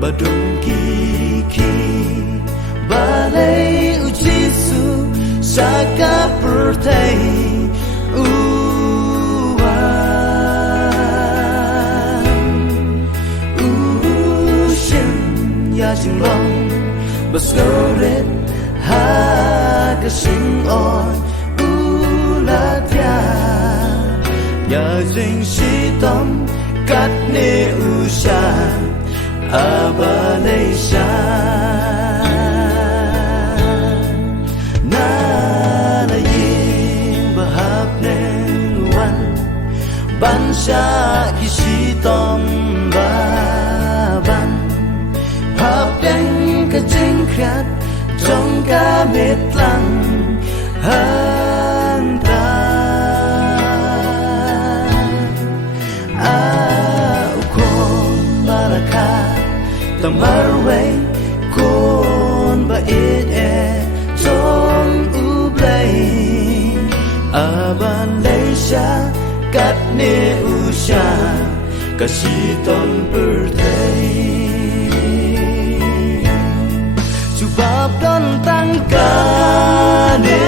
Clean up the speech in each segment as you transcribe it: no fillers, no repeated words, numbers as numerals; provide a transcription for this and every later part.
bà đông kỳ kỳ bà lấy u Giêsu sa cả bờ thầy ya jing long bà scoret ha cái sinh on la tia ya jing si tom cắt ne u sha ba nei sha na la yin ba hap nen wan ban sha ki si tom ba ban hấp đánh cả chính khát trong cả mệt lặng hơn ta con baraka tamarway con ba e trong ublay aban leisha kat ne usha kasiton birthday bab don tang ka ne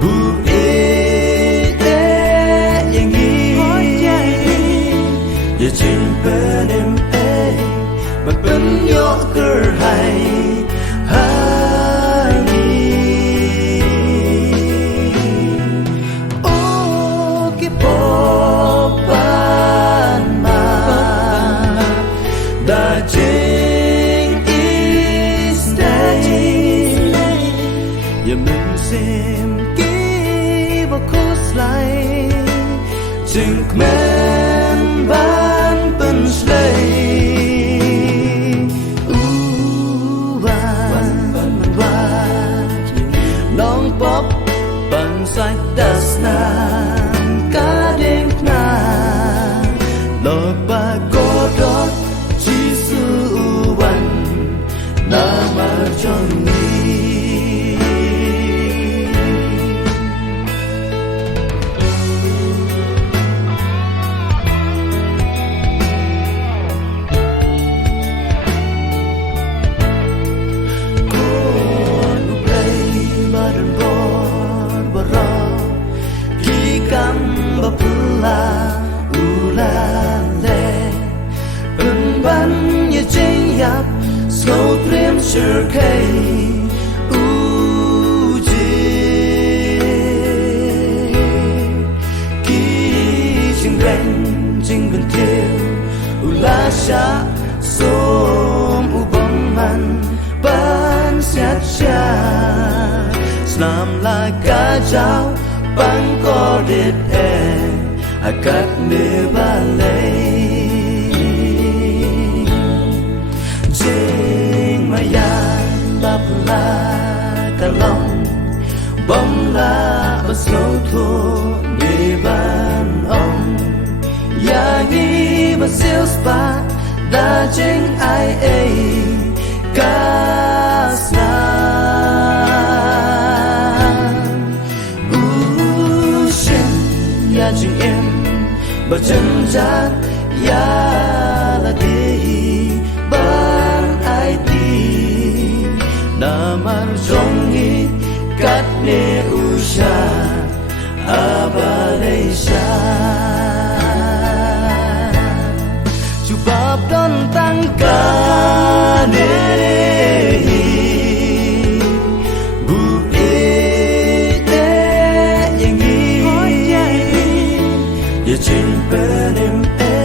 bu e yang ye chin penem e ba pen yo ker hai o ke po pan ma da mình xem kỹ và khúc lại chừng men ban bên slay nong pop ban sai das na cả đêm na lo ba có đó chỉ sự ban na mà trong sâu trêm sờ cây u kỳ chừng gần theo u la sa som u bom man ban sát cha slam la ca chao ban có đệt akat ne balei long bom la ba sâu thô đi ban ông ya ni ba siêu spa đã chính ai ấy ca sa shin ya chính em ba chân giác ya là đi ban ai đi naman zongi kat ne usha abaleisha chubab don tang ka ne bu e yang ye chin penem e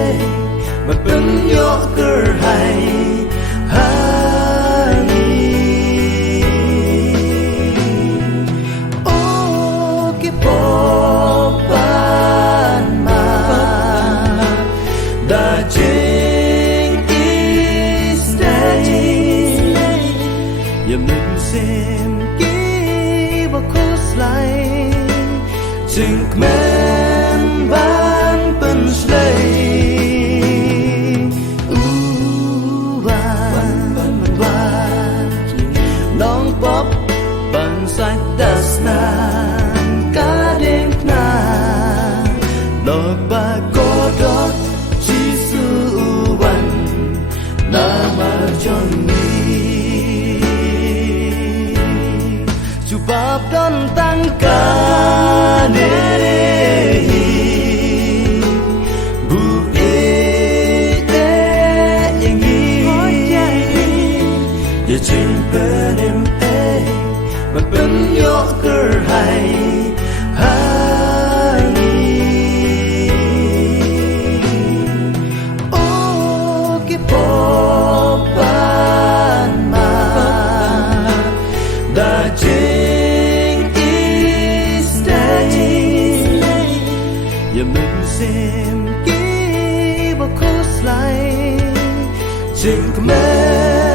ma pen yo ker hai mình xem kỹ và khúc lại chừng men ban 也没心给我哭来，这个门。